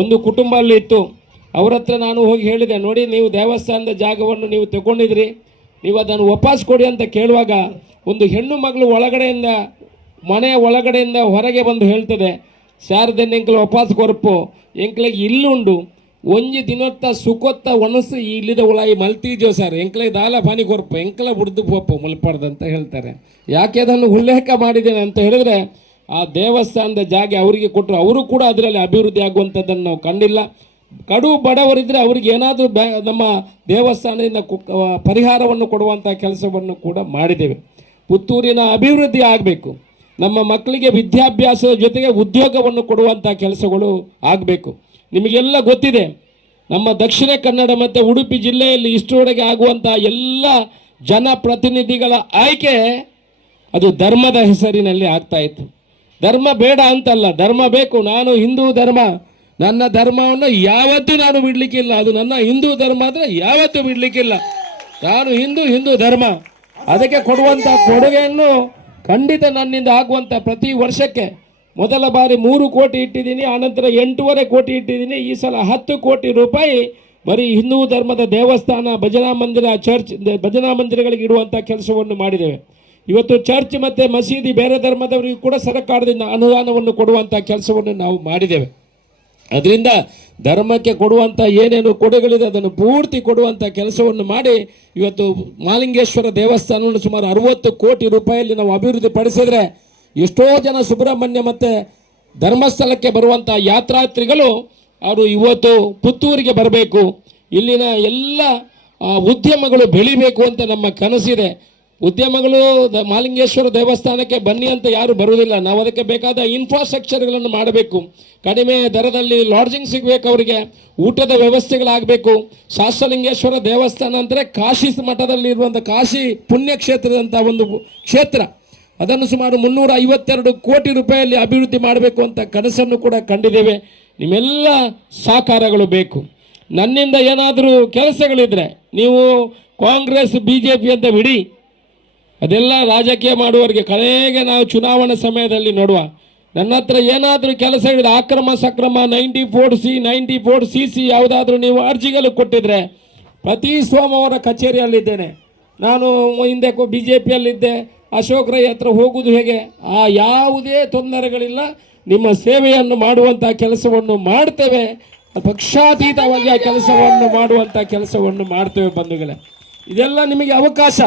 ಒಂದು ಕುಟುಂಬ ಅಲ್ಲಿ ಇತ್ತು, ಅವ್ರ ಹತ್ರ ನಾನು ಹೋಗಿ ಹೇಳಿದೆ, ನೋಡಿ ನೀವು ದೇವಸ್ಥಾನದ ಜಾಗವನ್ನು ನೀವು ತಗೊಂಡಿದ್ರಿ, ನೀವು ಅದನ್ನು ವಾಪಸ್ ಕೊಡಿ ಅಂತ ಕೇಳುವಾಗ ಒಂದು ಹೆಣ್ಣು ಮಗಳು ಮನೆಯ ಒಳಗಡೆಯಿಂದ ಹೊರಗೆ ಬಂದು ಹೇಳ್ತದೆ, ಶಾರದೆನ್ ಎಂಕ್ಲ ವಾಪಸ್ ಕೊರಪು ಎಂಕ್ಲೆಗೆ ಇಲ್ಲುಂಡು ಒಂಜಿ ದಿನೊತ್ತ ಸುಖೊತ್ತ ಒಣಸು ಇಲ್ಲಿದ ಉಳಾಯಿ ಮಲ್ತೀಜೋ ಸರ್ ಎಂಕ್ಲೆ ದಾಲ ಪಾನಿ ಕೊರಪು ಎಂಕ್ಲ ಬುಡ್ದು ಪೋಪು ಮಲ್ಪಾರ್ದಂತ ಹೇಳ್ತಾರೆ. ಯಾಕೆ ಅದನ್ನು ಉಲ್ಲೇಖ ಮಾಡಿದ್ದೇನೆ ಅಂತ ಹೇಳಿದ್ರೆ, ಆ ದೇವಸ್ಥಾನದ ಜಾಗ ಅವರಿಗೆ ಕೊಟ್ಟರು, ಅವರು ಕೂಡ ಅದರಲ್ಲಿ ಅಭಿವೃದ್ಧಿ ಆಗುವಂಥದ್ದನ್ನು ನಾವು ಕಂಡಿಲ್ಲ. ಕಡು ಬಡವರಿದ್ದರೆ ಅವ್ರಿಗೆ ಏನಾದರೂ ನಮ್ಮ ದೇವಸ್ಥಾನದಿಂದ ಪರಿಹಾರವನ್ನು ಕೊಡುವಂಥ ಕೆಲಸವನ್ನು ಕೂಡ ಮಾಡಿದ್ದೇವೆ. ಪುತ್ತೂರಿನ ಅಭಿವೃದ್ಧಿ ಆಗಬೇಕು, ನಮ್ಮ ಮಕ್ಕಳಿಗೆ ವಿದ್ಯಾಭ್ಯಾಸದ ಜೊತೆಗೆ ಉದ್ಯೋಗವನ್ನು ಕೊಡುವಂಥ ಕೆಲಸಗಳು ಆಗಬೇಕು. ನಿಮಗೆಲ್ಲ ಗೊತ್ತಿದೆ, ನಮ್ಮ ದಕ್ಷಿಣ ಕನ್ನಡ ಮತ್ತು ಉಡುಪಿ ಜಿಲ್ಲೆಯಲ್ಲಿ ಇಷ್ಟರೊಳಗೆ ಆಗುವಂಥ ಎಲ್ಲ ಜನಪ್ರತಿನಿಧಿಗಳ ಆಯ್ಕೆ ಅದು ಧರ್ಮದ ಹೆಸರಿನಲ್ಲಿ ಆಗ್ತಾಯಿತ್ತು. ಧರ್ಮ ಬೇಡ ಅಂತಲ್ಲ, ಧರ್ಮ ಬೇಕು. ನಾನು ಹಿಂದೂ ಧರ್ಮ, ನನ್ನ ಧರ್ಮವನ್ನು ಯಾವತ್ತೂ ನಾನು ಬಿಡಲಿಕ್ಕಿಲ್ಲ. ಅದು ನನ್ನ ಹಿಂದೂ ಧರ್ಮ ಆದರೆ ಯಾವತ್ತೂ ಬಿಡಲಿಕ್ಕಿಲ್ಲ. ನಾನು ಹಿಂದೂ ಧರ್ಮ, ಅದಕ್ಕೆ ಕೊಡುವಂಥ ಕೊಡುಗೆಯನ್ನು ಖಂಡಿತ ನನ್ನಿಂದ ಆಗುವಂಥ ಪ್ರತಿ ವರ್ಷಕ್ಕೆ ಮೊದಲ ಬಾರಿ 3 ಕೋಟಿ ಇಟ್ಟಿದ್ದೀನಿ, ಆನಂತರ 8.5 ಕೋಟಿ ಇಟ್ಟಿದ್ದೀನಿ. ಈ ಸಲ 10 ಕೋಟಿ ರೂಪಾಯಿ ಬರೀ ಹಿಂದೂ ಧರ್ಮದ ದೇವಸ್ಥಾನ, ಭಜನಾ ಮಂದಿರ, ಚರ್ಚ್, ಭಜನಾ ಮಂದಿರಗಳಿಗೆ ಇಡುವಂಥ ಕೆಲಸವನ್ನು ಮಾಡಿದ್ದೇವೆ. ಇವತ್ತು ಚರ್ಚ್ ಮತ್ತು ಮಸೀದಿ ಬೇರೆ ಧರ್ಮದವರಿಗೂ ಕೂಡ ಸರ್ಕಾರದಿಂದ ಅನುದಾನವನ್ನು ಕೊಡುವಂಥ ಕೆಲಸವನ್ನು ನಾವು ಮಾಡಿದ್ದೇವೆ. ಅದರಿಂದ ಧರ್ಮಕ್ಕೆ ಕೊಡುವಂಥ ಏನೇನು ಕೊಡುಗಳಿದೆ ಅದನ್ನು ಪೂರ್ತಿ ಕೊಡುವಂಥ ಕೆಲಸವನ್ನು ಮಾಡಿ ಇವತ್ತು ಮಹಾಲಿಂಗೇಶ್ವರ ದೇವಸ್ಥಾನವನ್ನು ಸುಮಾರು 60 ಕೋಟಿ ರೂಪಾಯಿಯಲ್ಲಿ ನಾವು ಅಭಿವೃದ್ಧಿ ಪಡಿಸಿದರೆ ಎಷ್ಟೋ ಜನ ಸುಬ್ರಹ್ಮಣ್ಯ ಮತ್ತು ಧರ್ಮಸ್ಥಳಕ್ಕೆ ಬರುವಂಥ ಯಾತ್ರಾರ್ಥಿಗಳು ಅವರು ಇವತ್ತು ಪುತ್ತೂರಿಗೆ ಬರಬೇಕು, ಇಲ್ಲಿನ ಎಲ್ಲ ಉದ್ಯಮಗಳು ಬೆಳಿಬೇಕು ಅಂತ ನಮ್ಮ ಕನಸಿದೆ. ಉದ್ಯಮಗಳು ಮಹಾಲಿಂಗೇಶ್ವರ ದೇವಸ್ಥಾನಕ್ಕೆ ಬನ್ನಿ ಅಂತ ಯಾರು ಬರುವುದಿಲ್ಲ. ನಾವು ಅದಕ್ಕೆ ಬೇಕಾದ ಇನ್ಫ್ರಾಸ್ಟ್ರಕ್ಚರ್ಗಳನ್ನು ಮಾಡಬೇಕು. ಕಡಿಮೆ ದರದಲ್ಲಿ ಲಾಡ್ಜಿಂಗ್ ಸಿಗಬೇಕು, ಅವರಿಗೆ ಊಟದ ವ್ಯವಸ್ಥೆಗಳಾಗಬೇಕು. ಶಾಸ್ತ್ರಲಿಂಗೇಶ್ವರ ದೇವಸ್ಥಾನ ಅಂದರೆ ಕಾಶಿ ಮಠದಲ್ಲಿರುವಂಥ ಕಾಶಿ ಪುಣ್ಯಕ್ಷೇತ್ರದಂಥ ಒಂದು ಕ್ಷೇತ್ರ. ಅದನ್ನು ಸುಮಾರು 352 ಕೋಟಿ ರೂಪಾಯಿಯಲ್ಲಿ ಅಭಿವೃದ್ಧಿ ಮಾಡಬೇಕು ಅಂತ ಕನಸನ್ನು ಕೂಡ ಕಂಡಿದ್ದೇವೆ. ನಿಮ್ಮೆಲ್ಲ ಸಹಕಾರಗಳು ಬೇಕು. ನನ್ನಿಂದ ಏನಾದರೂ ಕೆಲಸಗಳಿದ್ದರೆ ನೀವು ಕಾಂಗ್ರೆಸ್ BJP ಅಂತ ಬಿಡಿ, ಅದೆಲ್ಲ ರಾಜಕೀಯ ಮಾಡುವವರಿಗೆ ಕಡೆಗೆ ನಾವು ಚುನಾವಣಾ ಸಮಯದಲ್ಲಿ ನೋಡುವ. ನನ್ನ ಹತ್ರ ಏನಾದರೂ ಕೆಲಸಗಳಿದೆ, ಅಕ್ರಮ ಸಕ್ರಮ 94C 94CC ಯಾವುದಾದ್ರೂ ನೀವು ಅರ್ಜಿಗಳು ಕೊಟ್ಟಿದ್ರೆ ಪ್ರತಿ ಸೋಮವಾರ ಕಚೇರಿಯಲ್ಲಿದ್ದೇನೆ. ನಾನು ಹಿಂದೆ BJPಯಲ್ಲಿದ್ದೆ, ಅಶೋಕ್ ರೈ ಹತ್ರ ಹೋಗುವುದು ಹೇಗೆ, ಯಾವುದೇ ತೊಂದರೆಗಳಿಲ್ಲ. ನಿಮ್ಮ ಸೇವೆಯನ್ನು ಮಾಡುವಂಥ ಕೆಲಸವನ್ನು ಮಾಡ್ತೇವೆ, ಪಕ್ಷಾತೀತವಾಗಿ ಆ ಕೆಲಸವನ್ನು ಮಾಡುವಂಥ ಕೆಲಸವನ್ನು ಮಾಡ್ತೇವೆ ಬಂಧುಗಳೇ. ಇದೆಲ್ಲ ನಿಮಗೆ ಅವಕಾಶ,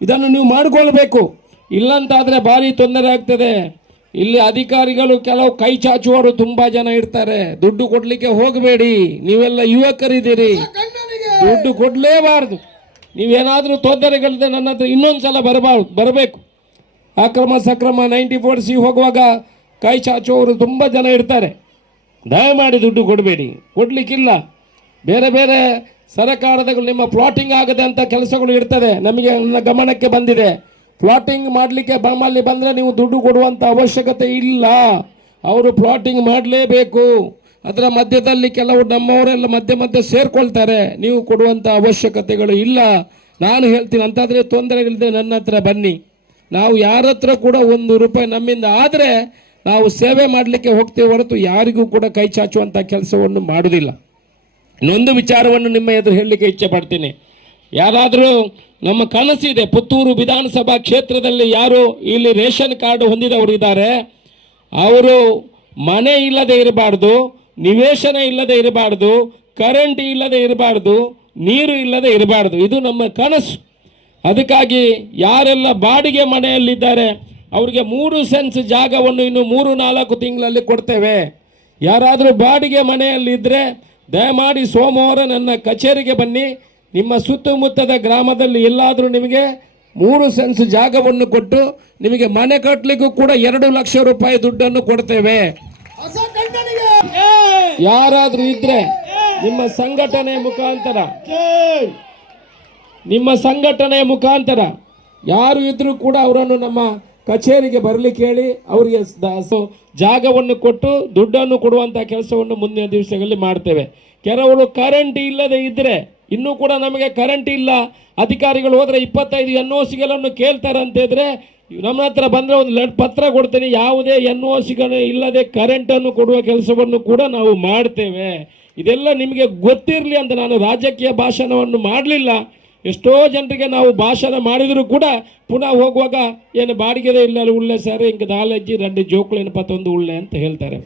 ಇದನ್ನು ನೀವು ಮಾಡಿಕೊಳ್ಬೇಕು. ಇಲ್ಲಂತಾದರೆ ಭಾರಿ ತೊಂದರೆ ಆಗ್ತದೆ. ಇಲ್ಲಿ ಅಧಿಕಾರಿಗಳು ಕೆಲವು ಕೈ ಚಾಚುವವರು ತುಂಬ ಜನ ಇರ್ತಾರೆ. ದುಡ್ಡು ಕೊಡಲಿಕ್ಕೆ ಹೋಗಬೇಡಿ, ನೀವೆಲ್ಲ ಯುವಕರಿದ್ದೀರಿ, ದುಡ್ಡು ಕೊಡಲೇಬಾರ್ದು. ನೀವೇನಾದರೂ ತೊಂದರೆಗಳಿದೆ ನನ್ನ ಹತ್ರ ಇನ್ನೊಂದು ಸಲ ಬರಬೇಕು. ಅಕ್ರಮ ಸಕ್ರಮ 94C ಹೋಗುವಾಗ ಕೈ ಚಾಚುವವರು ತುಂಬ ಜನ ಇರ್ತಾರೆ. ದಯಮಾಡಿ ದುಡ್ಡು ಕೊಡಬೇಡಿ, ಕೊಡಲಿಕ್ಕಿಲ್ಲ. ಬೇರೆ ಬೇರೆ ಸರ್ಕಾರದಗಳು ನಿಮ್ಮ ಪ್ಲಾಟಿಂಗ್ ಆಗದೆ ಅಂತ ಕೆಲಸಗಳು ಇರ್ತದೆ. ನಮಗೆ ನನ್ನ ಗಮನಕ್ಕೆ ಬಂದಿದೆ, ಪ್ಲಾಟಿಂಗ್ ಮಾಡಲಿಕ್ಕೆ ನಮ್ಮಲ್ಲಿ ಬಂದರೆ ನೀವು ದುಡ್ಡು ಕೊಡುವಂಥ ಅವಶ್ಯಕತೆ ಇಲ್ಲ. ಅವರು ಪ್ಲಾಟಿಂಗ್ ಮಾಡಲೇಬೇಕು. ಅದರ ಮಧ್ಯದಲ್ಲಿ ಕೆಲವು ನಮ್ಮವರೆಲ್ಲ ಮಧ್ಯೆ ಸೇರ್ಕೊಳ್ತಾರೆ. ನೀವು ಕೊಡುವಂಥ ಅವಶ್ಯಕತೆಗಳು ಇಲ್ಲ. ನಾನು ಹೇಳ್ತೀನಿ, ಅಂತಾದರೆ ತೊಂದರೆಗಳಿದೆ ನನ್ನ ಹತ್ರ ಬನ್ನಿ. ನಾವು ಯಾರ ಹತ್ರ ಕೂಡ 1 ರೂಪಾಯಿ ನಮ್ಮಿಂದ ಆದರೆ ನಾವು ಸೇವೆ ಮಾಡಲಿಕ್ಕೆ ಹೋಗ್ತೇವೆ ಹೊರತು ಯಾರಿಗೂ ಕೂಡ ಕೈ ಚಾಚುವಂಥ ಕೆಲಸವನ್ನು ಮಾಡೋದಿಲ್ಲ. ಇನ್ನೊಂದು ವಿಚಾರವನ್ನು ನಿಮ್ಮ ಎದುರು ಹೇಳಲಿಕ್ಕೆ ಇಚ್ಛೆ ಪಡ್ತೀನಿ. ಯಾರಾದರೂ ನಮ್ಮ ಕನಸಿದೆ, ಪುತ್ತೂರು ವಿಧಾನಸಭಾ ಕ್ಷೇತ್ರದಲ್ಲಿ ಯಾರು ಇಲ್ಲಿ ರೇಷನ್ ಕಾರ್ಡ್ ಹೊಂದಿದವರಿದ್ದಾರೆ, ಅವರು ಮನೆ ಇಲ್ಲದೆ ಇರಬಾರ್ದು, ನಿವೇಶನ ಇಲ್ಲದೆ ಇರಬಾರ್ದು, ಕರೆಂಟ್ ಇಲ್ಲದೆ ಇರಬಾರ್ದು, ನೀರು ಇಲ್ಲದೆ ಇರಬಾರ್ದು. ಇದು ನಮ್ಮ ಕನಸು. ಅದಕ್ಕಾಗಿ ಯಾರೆಲ್ಲ ಬಾಡಿಗೆ ಮನೆಯಲ್ಲಿದ್ದಾರೆ ಅವರಿಗೆ 3 ಸೆನ್ಸ್ ಜಾಗವನ್ನು ಇನ್ನು 3-4 ತಿಂಗಳಲ್ಲಿ ಕೊಡ್ತೇವೆ. ಯಾರಾದರೂ ಬಾಡಿಗೆ ಮನೆಯಲ್ಲಿದ್ದರೆ ದಯಮಾಡಿ ಸೋಮವಾರ ನನ್ನ ಕಚೇರಿಗೆ ಬನ್ನಿ. ನಿಮ್ಮ ಸುತ್ತಮುತ್ತದ ಗ್ರಾಮದಲ್ಲಿ ಎಲ್ಲಾದರೂ ನಿಮಗೆ 3 ಸೆನ್ಸ್ ಜಾಗವನ್ನು ಕೊಟ್ಟು ನಿಮಗೆ ಮನೆ ಕಟ್ಟಲಿಕ್ಕೂ ಕೂಡ 2 ಲಕ್ಷ ರೂಪಾಯಿ ದುಡ್ಡನ್ನು ಕೊಡ್ತೇವೆ. ಯಾರಾದರೂ ಇದ್ರೆ ನಿಮ್ಮ ಸಂಘಟನೆಯ ಮುಖಾಂತರ ಯಾರು ಇದ್ರೂ ಕೂಡ ಅವರನ್ನು ನಮ್ಮ ಕಚೇರಿಗೆ ಬರಲಿಕ್ಕೆ ಹೇಳಿ ಅವರಿಗೆ ಜಾಗವನ್ನು ಕೊಟ್ಟು ದುಡ್ಡನ್ನು ಕೊಡುವಂಥ ಕೆಲಸವನ್ನು ಮುಂದಿನ ದಿವಸಗಳಲ್ಲಿ ಮಾಡ್ತೇವೆ. ಕೆಲವರು ಕರೆಂಟ್ ಇಲ್ಲದೆ ಇದ್ದರೆ, ಇನ್ನೂ ಕೂಡ ನಮಗೆ ಕರೆಂಟ್ ಇಲ್ಲ, ಅಧಿಕಾರಿಗಳು ಹೋದರೆ 25 NOCಗಳನ್ನು ಕೇಳ್ತಾರೆ ಅಂತಿದ್ರೆ ನಮ್ಮ ಹತ್ರ ಬಂದರೆ ಒಂದು ಪತ್ರ ಕೊಡ್ತೀನಿ. ಯಾವುದೇ NOCಗಳು ಇಲ್ಲದೆ ಕರೆಂಟನ್ನು ಕೊಡುವ ಕೆಲಸವನ್ನು ಕೂಡ ನಾವು ಮಾಡ್ತೇವೆ. ಇದೆಲ್ಲ ನಿಮಗೆ ಗೊತ್ತಿರಲಿ ಅಂತ ನಾನು ರಾಜಕೀಯ ಭಾಷಣವನ್ನು ಮಾಡಲಿಲ್ಲ. ಎಷ್ಟೋ ಜನರಿಗೆ ನಾವು ಭಾಷಣ ಮಾಡಿದರೂ ಕೂಡ ಪುನಃ ಹೋಗುವಾಗ ಏನು ಬಾಡಿಗೆದೇ ಇಲ್ಲ ಉಳ್ಳೆ ಸರ್, ಹಿಂಗೆ ದಾಲಜ್ಜಿ 2 ಜೋಕ್ಳೇನು ಪತ್ತೊಂದು ಉಳ್ಳೆ ಅಂತ ಹೇಳ್ತಾರೆ.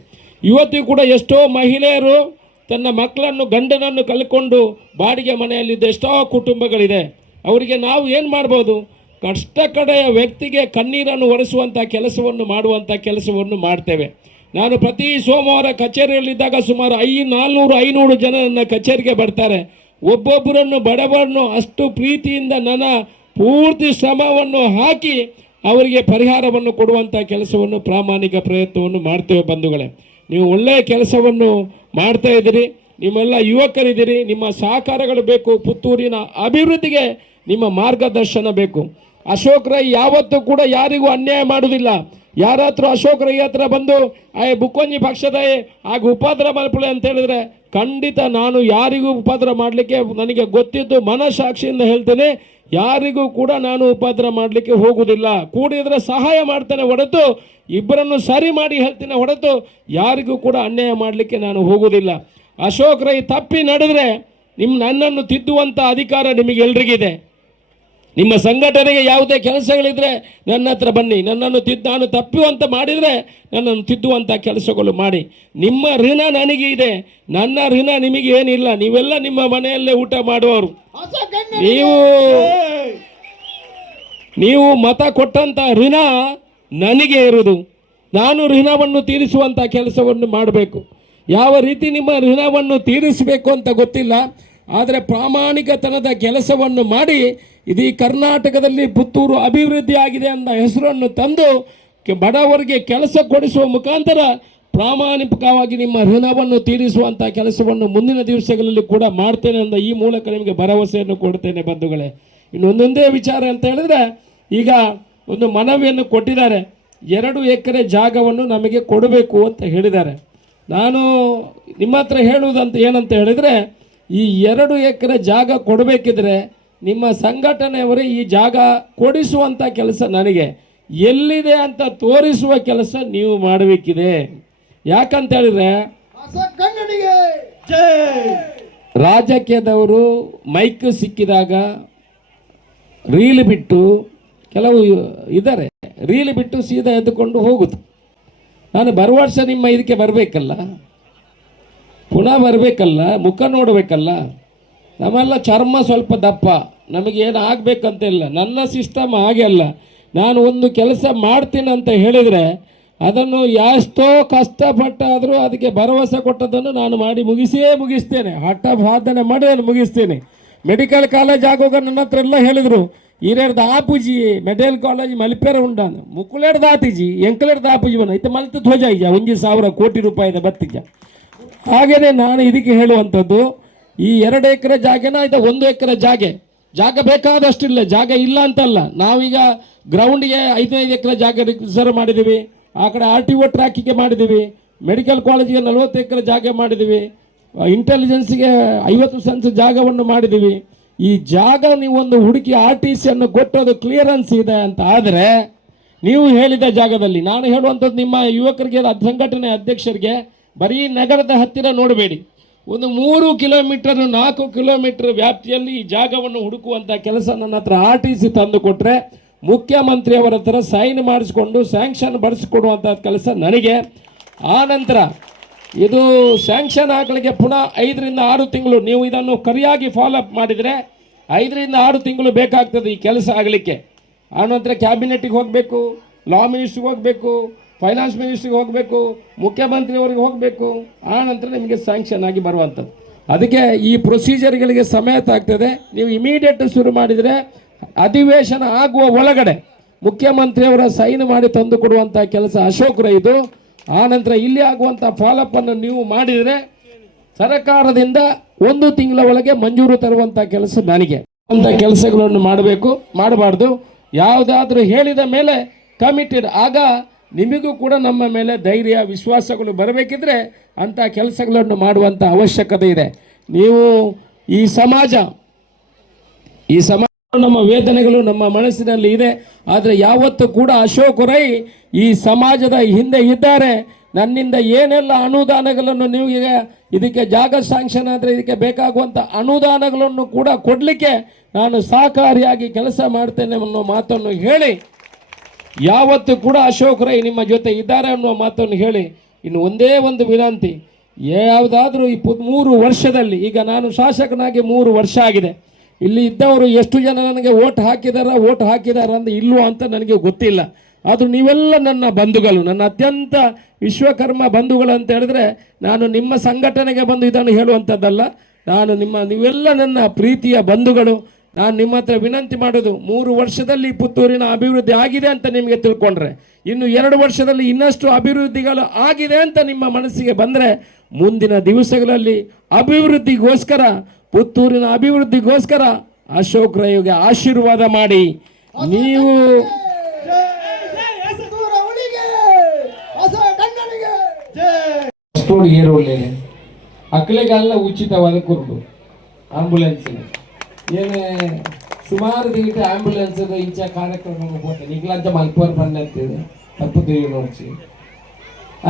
ಇವತ್ತಿಗೂ ಕೂಡ ಎಷ್ಟೋ ಮಹಿಳೆಯರು ತನ್ನ ಮಕ್ಕಳನ್ನು ಗಂಡನನ್ನು ಕಳ್ಕೊಂಡು ಬಾಡಿಗೆ ಮನೆಯಲ್ಲಿದ್ದ ಎಷ್ಟೋ ಕುಟುಂಬಗಳಿದೆ. ಅವರಿಗೆ ನಾವು ಏನು ಮಾಡ್ಬೋದು, ಕಡೆಯ ವ್ಯಕ್ತಿಗೆ ಕಣ್ಣೀರನ್ನು ಒರೆಸುವಂಥ ಕೆಲಸವನ್ನು ಮಾಡುವಂಥ ಕೆಲಸವನ್ನು ಮಾಡ್ತೇವೆ. ನಾನು ಪ್ರತಿ ಸೋಮವಾರ ಕಚೇರಿಯಲ್ಲಿದ್ದಾಗ ಸುಮಾರು 400-500 ಜನ ನನ್ನ ಕಚೇರಿಗೆ ಬರ್ತಾರೆ. ಒಬ್ಬೊಬ್ಬರನ್ನು ಬಡವರನ್ನು ಅಷ್ಟು ಪ್ರೀತಿಯಿಂದ ನನ್ನ ಪೂರ್ತಿ ಶ್ರಮವನ್ನು ಹಾಕಿ ಅವರಿಗೆ ಪರಿಹಾರವನ್ನು ಕೊಡುವಂಥ ಕೆಲಸವನ್ನು ಪ್ರಾಮಾಣಿಕ ಪ್ರಯತ್ನವನ್ನು ಮಾಡ್ತೇವೆ ಬಂಧುಗಳೇ. ನೀವು ಒಳ್ಳೆಯ ಕೆಲಸವನ್ನು ಮಾಡ್ತಾ ಇದ್ದೀರಿ, ನಿಮ್ಮೆಲ್ಲ ಯುವಕರಿದ್ದೀರಿ, ನಿಮ್ಮ ಸಹಕಾರಗಳು ಬೇಕು. ಪುತ್ತೂರಿನ ಅಭಿವೃದ್ಧಿಗೆ ನಿಮ್ಮ ಮಾರ್ಗದರ್ಶನ ಬೇಕು. ಅಶೋಕ್ ರೈ ಯಾವತ್ತೂ ಕೂಡ ಯಾರಿಗೂ ಅನ್ಯಾಯ ಮಾಡುವುದಿಲ್ಲ. ಯಾರ ಹತ್ರ ಅಶೋಕ್ ರೈ ಹತ್ರ ಬಂದು ಬುಕ್ಕೊಂಜಿ ಪಕ್ಷದ ಆಗ ಉಪದ್ರ ಮಲ್ಪಳೆ ಅಂತ ಹೇಳಿದ್ರೆ ಖಂಡಿತ ನಾನು ಯಾರಿಗೂ ಉಪದ್ರ ಮಾಡಲಿಕ್ಕೆ ನನಗೆ ಗೊತ್ತಿದ್ದು ಮನಸಾಕ್ಷಿಯಿಂದ ಹೇಳ್ತೇನೆ, ಯಾರಿಗೂ ಕೂಡ ನಾನು ಉಪದ್ರ ಮಾಡಲಿಕ್ಕೆ ಹೋಗುವುದಿಲ್ಲ. ಕೂಡಿದ್ರೆ ಸಹಾಯ ಮಾಡ್ತೇನೆ ಹೊರತು, ಇಬ್ಬರನ್ನು ಸರಿ ಮಾಡಿ ಹೇಳ್ತೇನೆ ಹೊರತು ಯಾರಿಗೂ ಕೂಡ ಅನ್ಯಾಯ ಮಾಡಲಿಕ್ಕೆ ನಾನು ಹೋಗುವುದಿಲ್ಲ. ಅಶೋಕ್ ರೈ ತಪ್ಪಿ ನಡೆದ್ರೆ ನನ್ನನ್ನು ತಿದ್ದುವಂಥ ಅಧಿಕಾರ ನಿಮಗೆಲ್ರಿಗಿದೆ. ನಿಮ್ಮ ಸಂಘಟನೆಗೆ ಯಾವುದೇ ಕೆಲಸಗಳಿದ್ರೆ ನನ್ನ ಹತ್ರ ಬನ್ನಿ, ನನ್ನನ್ನು ನಾನು ತಪ್ಪುವಂತ ಮಾಡಿದರೆ ನನ್ನನ್ನು ತಿದ್ದುವಂಥ ಕೆಲಸಗಳು ಮಾಡಿ. ನಿಮ್ಮ ಋಣ ನನಗೆ ಇದೆ, ನನ್ನ ಋಣ ನಿಮಗೆ ಏನಿಲ್ಲ. ನೀವೆಲ್ಲ ನಿಮ್ಮ ಮನೆಯಲ್ಲೇ ಊಟ ಮಾಡುವವರು. ನೀವು ಮತ ಕೊಟ್ಟಂಥ ಋಣ ನನಗೆ ಇರುವುದು. ನಾನು ಋಣವನ್ನು ತೀರಿಸುವಂಥ ಕೆಲಸವನ್ನು ಮಾಡಬೇಕು. ಯಾವ ರೀತಿ ನಿಮ್ಮ ಋಣವನ್ನು ತೀರಿಸಬೇಕು ಅಂತ ಗೊತ್ತಿಲ್ಲ, ಆದರೆ ಪ್ರಾಮಾಣಿಕತನದ ಕೆಲಸವನ್ನು ಮಾಡಿ ಇದೀ ಕರ್ನಾಟಕದಲ್ಲಿ ಪುತ್ತೂರು ಅಭಿವೃದ್ಧಿ ಆಗಿದೆ ಅಂತ ಹೆಸರನ್ನು ತಂದು ಬಡವರಿಗೆ ಕೆಲಸ ಕೊಡಿಸುವ ಮುಖಾಂತರ ಪ್ರಾಮಾಣಿಕವಾಗಿ ನಿಮ್ಮ ಋಣವನ್ನು ತೀರಿಸುವಂಥ ಕೆಲಸವನ್ನು ಮುಂದಿನ ದಿವಸಗಳಲ್ಲಿ ಕೂಡ ಮಾಡ್ತೇನೆ ಅಂತ ಈ ಮೂಲಕ ನಿಮಗೆ ಭರವಸೆಯನ್ನು ಕೊಡ್ತೇನೆ ಬಂಧುಗಳೇ. ಇನ್ನೊಂದೊಂದೇ ವಿಚಾರ ಅಂತ ಹೇಳಿದ್ರೆ, ಈಗ ಒಂದು ಮನವಿಯನ್ನು ಕೊಟ್ಟಿದ್ದಾರೆ, 2 ಎಕರೆ ಜಾಗವನ್ನು ನಮಗೆ ಕೊಡಬೇಕು ಅಂತ ಹೇಳಿದ್ದಾರೆ. ನಾನು ನಿಮ್ಮ ಹತ್ರ ಹೇಳುವುದಂತ ಏನಂತ ಹೇಳಿದರೆ, ಈ 2 ಎಕರೆ ಜಾಗ ಕೊಡಬೇಕಿದ್ರೆ ನಿಮ್ಮ ಸಂಘಟನೆಯವರೇ ಈ ಜಾಗ ಕೊಡಿಸುವಂಥ ಕೆಲಸ ನನಗೆ, ಎಲ್ಲಿದೆ ಅಂತ ತೋರಿಸುವ ಕೆಲಸ ನೀವು ಮಾಡಬೇಕಿದೆ. ಯಾಕಂತ ಹೇಳಿದ್ರೆ, ರಾಜಕೀಯದವರು ಮೈಕ್ ಸಿಕ್ಕಿದಾಗ ರೀಲ್ ಬಿಟ್ಟು, ಕೆಲವು ಇದ್ದಾರೆ ರೀಲ್ ಬಿಟ್ಟು ಸೀದಾ ಎದ್ದುಕೊಂಡು ಹೋಗುದು. ನಾನು ಬರುವ ವರ್ಷ ನಿಮ್ಮ ಇದಕ್ಕೆ ಬರಬೇಕಲ್ಲ, ಪುನಃ ಬರಬೇಕಲ್ಲ, ಮುಖ ನೋಡಬೇಕಲ್ಲ. ನಮ್ಮೆಲ್ಲ ಚರ್ಮ ಸ್ವಲ್ಪ ದಪ್ಪ, ನಮಗೇನು ಆಗಬೇಕಂತ ಇಲ್ಲ. ನನ್ನ ಸಿಸ್ಟಮ್ ಹಾಗೆ ಅಲ್ಲ. ನಾನು ಒಂದು ಕೆಲಸ ಮಾಡ್ತೀನಿ ಅಂತ ಹೇಳಿದರೆ ಅದನ್ನು ಎಷ್ಟೋ ಕಷ್ಟಪಟ್ಟಾದರೂ ಅದಕ್ಕೆ ಭರವಸೆ ಕೊಟ್ಟದನ್ನು ನಾನು ಮಾಡಿ ಮುಗಿಸ್ತೇನೆ. ಹಠ ಸಾಧನೆ ಮಾಡಿ ನಾನು ಮುಗಿಸ್ತೇನೆ. ಮೆಡಿಕಲ್ ಕಾಲೇಜ್ ಆಗುವಾಗ ನನ್ನ ಹತ್ರ ಎಲ್ಲ ಹೇಳಿದರು, ಈರೇಡ್ದು ಆಪುಜಿ ಮೆಡಿಕಲ್ ಕಾಲೇಜ್ ಮಲ್ಪೇರ ಉಂಡಾನು ಮುಕ್ಕುಲೇಡ್ದು ಆತಿಜಿ ಎಂಕಲೇಡ್ದು ಆಪುಜಿ ಬನ್ನ ಇತ್ತು ಮಲ್ತು ಧ್ವಜ ಈಗ 1,000 ಕೋಟಿ ರೂಪಾಯಿದ ಬತ್ತಿಜ. ಹಾಗೆಯೇ ನಾನು ಇದಕ್ಕೆ ಹೇಳುವಂಥದ್ದು, ಈ 2 ಎಕರೆ ಜಾಗನ ಆಯ್ತಾ 1 ಎಕರೆ ಜಾಗ ಬೇಕಾದಷ್ಟಿಲ್ಲ, ಜಾಗ ಇಲ್ಲ ಅಂತಲ್ಲ. ನಾವೀಗ ಗ್ರೌಂಡ್ಗೆ 5 ಎಕರೆ ಜಾಗ ರಿಸರ್ವ್ ಮಾಡಿದ್ದೀವಿ, ಆ ಕಡೆ RTO ಟ್ರ್ಯಾಕಿಗೆ ಮಾಡಿದ್ದೀವಿ, ಮೆಡಿಕಲ್ ಕಾಲೇಜಿಗೆ 40 ಎಕರೆ ಜಾಗ ಮಾಡಿದ್ದೀವಿ, ಇಂಟೆಲಿಜೆನ್ಸ್ಗೆ 50 ಸೆನ್ಸ್ ಜಾಗವನ್ನು ಮಾಡಿದ್ದೀವಿ. ಈ ಜಾಗ ನೀವೊಂದು ಹುಡುಕಿ RTCಯನ್ನು ಕೊಟ್ಟೋದು ಕ್ಲಿಯರೆನ್ಸ್ ಇದೆ ಅಂತ ಆದರೆ, ನೀವು ಹೇಳಿದ ಜಾಗದಲ್ಲಿ ನಾನು ಹೇಳುವಂಥದ್ದು ನಿಮ್ಮ ಯುವಕರಿಗೆ, ಸಂಘಟನೆ ಅಧ್ಯಕ್ಷರಿಗೆ, ಬರೀ ನಗರದ ಹತ್ತಿರ ನೋಡಬೇಡಿ, ಒಂದು 3 ಕಿಲೋಮೀಟರ್ 4 ಕಿಲೋಮೀಟರ್ ವ್ಯಾಪ್ತಿಯಲ್ಲಿ ಈ ಜಾಗವನ್ನು ಹುಡುಕುವಂಥ ಕೆಲಸ ನನ್ನ ಹತ್ರ RTC ತಂದು ಕೊಟ್ಟರೆ ಮುಖ್ಯಮಂತ್ರಿಯವರ ಹತ್ರ ಸೈನ್ ಮಾಡಿಸ್ಕೊಂಡು ಸ್ಯಾಂಕ್ಷನ್ ಬರೆಸಿಕೊಡುವಂಥ ಕೆಲಸ ನನಗೆ. ಆ ನಂತರ ಇದು ಸ್ಯಾಂಕ್ಷನ್ ಆಗಲಿಕ್ಕೆ ಪುನಃ 5 ರಿಂದ 6 ತಿಂಗಳು ನೀವು ಇದನ್ನು ಸರಿಯಾಗಿ ಫಾಲೋಅಪ್ ಮಾಡಿದರೆ 5 ರಿಂದ 6 ತಿಂಗಳು ಬೇಕಾಗ್ತದೆ ಈ ಕೆಲಸ ಆಗಲಿಕ್ಕೆ. ಆನಂತರ ಕ್ಯಾಬಿನೆಟ್ಗೆ ಹೋಗಬೇಕು, ಲಾ ಮಿನಿಸ್ಟ್ರಿಗೆ ಹೋಗಬೇಕು, ಫೈನಾನ್ಸ್ ಮಿನಿಸ್ಟ್ರಿಗೆ ಹೋಗಬೇಕು, ಮುಖ್ಯಮಂತ್ರಿಯವರಿಗೆ ಹೋಗಬೇಕು. ಆ ನಂತರ ನಿಮಗೆ ಸ್ಯಾಂಕ್ಷನ್ ಆಗಿ ಬರುವಂಥದ್ದು. ಅದಕ್ಕೆ ಈ ಪ್ರೊಸೀಜರ್ಗಳಿಗೆ ಸಮಯ ತಾಗ್ತದೆ. ನೀವು ಇಮಿಡಿಯೇಟ್ ಶುರು ಮಾಡಿದರೆ ಅಧಿವೇಶನ ಆಗುವ ಒಳಗಡೆ ಮುಖ್ಯಮಂತ್ರಿಯವರ ಸೈನ್ ಮಾಡಿ ತಂದು ಕೊಡುವಂಥ ಕೆಲಸ ಅಶೋಕ್ ರೈ ಇದು. ಆ ನಂತರ ಇಲ್ಲಿ ಆಗುವಂಥ ಫಾಲೋಅಪ್ಪನ್ನು ನೀವು ಮಾಡಿದರೆ ಸರ್ಕಾರದಿಂದ 1 ತಿಂಗಳ ಒಳಗೆ ಮಂಜೂರು ತರುವಂಥ ಕೆಲಸ ನನಗೆ. ಅಂಥ ಕೆಲಸಗಳನ್ನು ಮಾಡಬಾರ್ದು. ಯಾವುದಾದ್ರೂ ಹೇಳಿದ ಮೇಲೆ ಕಮಿಟೆಡ್, ಆಗ ನಿಮಗೂ ಕೂಡ ನಮ್ಮ ಮೇಲೆ ಧೈರ್ಯ ವಿಶ್ವಾಸಗಳು ಬರಬೇಕಿದ್ರೆ ಅಂಥ ಕೆಲಸಗಳನ್ನು ಮಾಡುವಂಥ ಅವಶ್ಯಕತೆ ಇದೆ. ನೀವು ಈ ಸಮಾಜ ನಮ್ಮ ವೇದನೆಗಳು ನಮ್ಮ ಮನಸ್ಸಿನಲ್ಲಿ ಇದೆ. ಆದರೆ ಯಾವತ್ತೂ ಕೂಡ ಅಶೋಕ್ ರೈ ಈ ಸಮಾಜದ ಹಿಂದೆ ಇದ್ದಾರೆ. ನನ್ನಿಂದ ಏನೆಲ್ಲ ಅನುದಾನಗಳನ್ನು ನೀವು ಈಗ ಇದಕ್ಕೆ ಜಾಗ ಸ್ಯಾಂಕ್ಷನ್ ಆದರೆ ಇದಕ್ಕೆ ಬೇಕಾಗುವಂಥ ಅನುದಾನಗಳನ್ನು ಕೂಡ ಕೊಡಲಿಕ್ಕೆ ನಾನು ಸಹಕಾರಿಯಾಗಿ ಕೆಲಸ ಮಾಡ್ತೇನೆ ಅನ್ನೋ ಮಾತನ್ನು ಹೇಳಿ, ಯಾವತ್ತೂ ಕೂಡ ಅಶೋಕ್ ರೈ ನಿಮ್ಮ ಜೊತೆ ಇದ್ದಾರೆ ಅನ್ನುವ ಮಾತನ್ನು ಹೇಳಿ, ಇನ್ನು ಒಂದೇ ಒಂದು ವಿನಂತಿ, ಯಾವುದಾದ್ರೂ 23 ವರ್ಷದಲ್ಲಿ, ಈಗ ನಾನು ಶಾಸಕನಾಗಿ 3 ವರ್ಷ ಆಗಿದೆ, ಇಲ್ಲಿ ಇದ್ದವರು ಎಷ್ಟು ಜನ ನನಗೆ ಓಟ್ ಹಾಕಿದಾರ ಅಂತ ಇಲ್ಲವೋ ಅಂತ ನನಗೆ ಗೊತ್ತಿಲ್ಲ. ಆದರೂ ನೀವೆಲ್ಲ ನನ್ನ ಬಂಧುಗಳು, ನನ್ನ ಅತ್ಯಂತ ವಿಶ್ವಕರ್ಮ ಬಂಧುಗಳು ಅಂತ ಹೇಳಿದ್ರೆ ನಾನು ನಿಮ್ಮ ಸಂಘಟನೆಗೆ ಬಂದು ಇದನ್ನು ಹೇಳುವಂಥದ್ದಲ್ಲ. ನೀವೆಲ್ಲ ನನ್ನ ಪ್ರೀತಿಯ ಬಂಧುಗಳು. ನಾನು ನಿಮ್ಮ ಹತ್ರ ವಿನಂತಿ ಮಾಡೋದು, 3 ವರ್ಷದಲ್ಲಿ ಪುತ್ತೂರಿನ ಅಭಿವೃದ್ಧಿ ಆಗಿದೆ ಅಂತ ನಿಮಗೆ ತಿಳ್ಕೊಂಡ್ರೆ, ಇನ್ನು 2 ವರ್ಷದಲ್ಲಿ ಇನ್ನಷ್ಟು ಅಭಿವೃದ್ಧಿಗಳು ಆಗಿದೆ ಅಂತ ನಿಮ್ಮ ಮನಸ್ಸಿಗೆ ಬಂದರೆ, ಮುಂದಿನ ದಿವಸಗಳಲ್ಲಿ ಅಭಿವೃದ್ಧಿಗೋಸ್ಕರ, ಪುತ್ತೂರಿನ ಅಭಿವೃದ್ಧಿಗೋಸ್ಕರ ಅಶೋಕ್ ರೈಗೆ ಆಶೀರ್ವಾದ ಮಾಡಿ. ನೀವು ಅಕ್ಕಳಿಗೆಲ್ಲ ಉಚಿತವಾದ ಕುರುಡು ಆಂಬುಲೆನ್ಸಿಗೆ ಏನೇ ಸುಮಾರು ದಿನ ಆಂಬುಲೆನ್ಸ್ ಇಂಚ ಕಾರ್ಯಕ್ರಮಕ್ಕೆ ಹೋಗ್ತೇನೆ ಈಗಲಂತ ಮಲ್ಪರ್ ಬಣ್ಣ ಅಂತಿದೆ ತಪ್ಪು ತಿರುಗಿ ನೋಡ್ಸಿ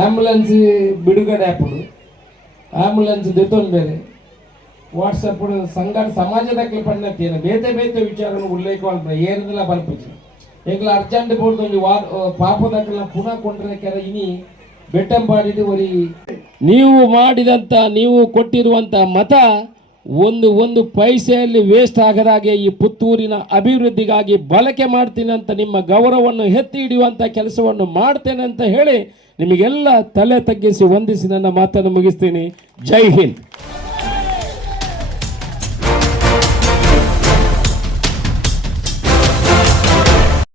ಆಂಬುಲೆನ್ಸ್ ಬಿಡುಗಡೆ ಹಾಪುಡು ಆಂಬುಲೆನ್ಸ್ ದೆತ್ತೊಂದು ಬೇರೆ ವಾಟ್ಸಪ್ ಸಂಘ ಸಮಾಜದ ಪಣ್ಣತ್ತೇನು ಬೇತೆ ಬೇತೆ ವಿಚಾರಗಳು ಉಲ್ಲೇಖ ಏನಿಲ್ಲ ಬಲ್ಪಿಸಿ ಈಗಲ ಅರ್ಜೆಂಟ್ ಬೋರ್ಡ್ ಪಾಪದಕ್ಕೆಲ್ಲ ಪುನಃ ಕೊಂಡ್ರೆ ಕೆಲ ಇನಿ ಬೆಟ್ಟಂಪಾಡಿದು ಒರಿ ನೀವು ಮಾಡಿದಂಥ ನೀವು ಕೊಟ್ಟಿರುವಂಥ ಮತ ಒಂದು ಪೈಸೆಯಲ್ಲಿ ವೇಸ್ಟ್ ಆಗದಾಗೆ ಈ ಪುತ್ತೂರಿನ ಅಭಿವೃದ್ಧಿಗಾಗಿ ಬಳಕೆ ಮಾಡ್ತೀನಿ ಅಂತ ನಿಮ್ಮ ಗೌರವವನ್ನು ಎತ್ತಿ ಹಿಡಿಯುವಂಥ ಕೆಲಸವನ್ನು ಮಾಡ್ತೇನೆ ಅಂತ ಹೇಳಿ ನಿಮಗೆಲ್ಲ ತಲೆ ತಗ್ಗಿಸಿ ವಂದಿಸಿ ನನ್ನ ಮಾತನ್ನು ಮುಗಿಸ್ತೀನಿ. ಜೈ ಹಿಂದ್.